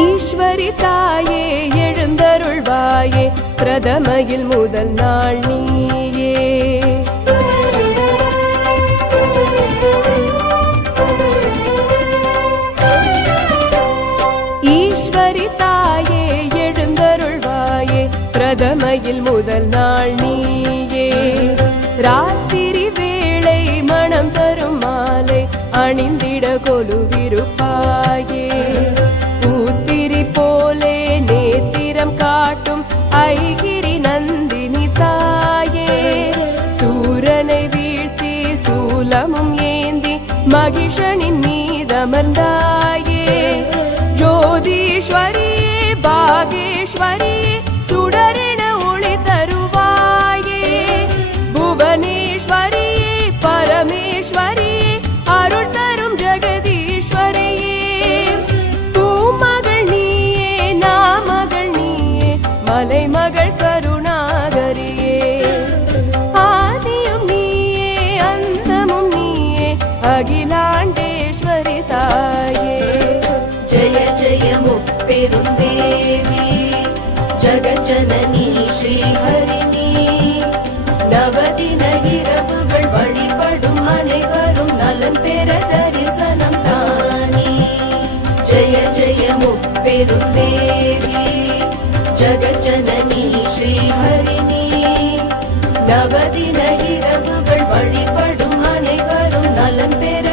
ஈஸ்வரி தாயே எழுந்தருள்வாயே, பிரதமையில் முதல் நாள் நீயே. ஈஸ்வரி தாயே எழுந்தருள்வாயே, பிரதமையில் முதல் நாள் நீயே. ராத்திரி வேளை மனம் தரும் மாலை அணிந்திட கொலுவிருப்பாயே. பூத்திரி போலே நேத்திரம் காட்டும் ஐகிரி நந்தினி தாயே. சூரனை வீழ்த்தி சூலமும் ஏந்தி மகிஷனின் மீதமர்ந்தாயே. ஜோதீஸ்வரியே பாகேஸ்வரியே, சுடரென ஒளி தருவாயே. புவனேஸ்வரியே பரமேஸ்வரியே, அருள் தரும் ஜெகதீஸ்வரியே. பூமகள் நீயே நாமகள் நீயே, மலைமகள் கருணாகரியே. ஆதியும் நீயே அந்தமும் நீயே, அகிலாண்டேஸ்வரி தாயே. ஜய ஜய முப்பெருந்தேவி, ஜகஜனனி ஸ்ரீஹரிணி. நவதின இரவுகள் வழிபடும் அனைவரும் நலன் பெற தரிசனம் தானே. ஜய ஜய முப்பெருந்தேவி, ஜகஜனனி ஸ்ரீஹரிணி. நவதின இரவுகள் வழிபடும் அனைவரும் நலன் பெற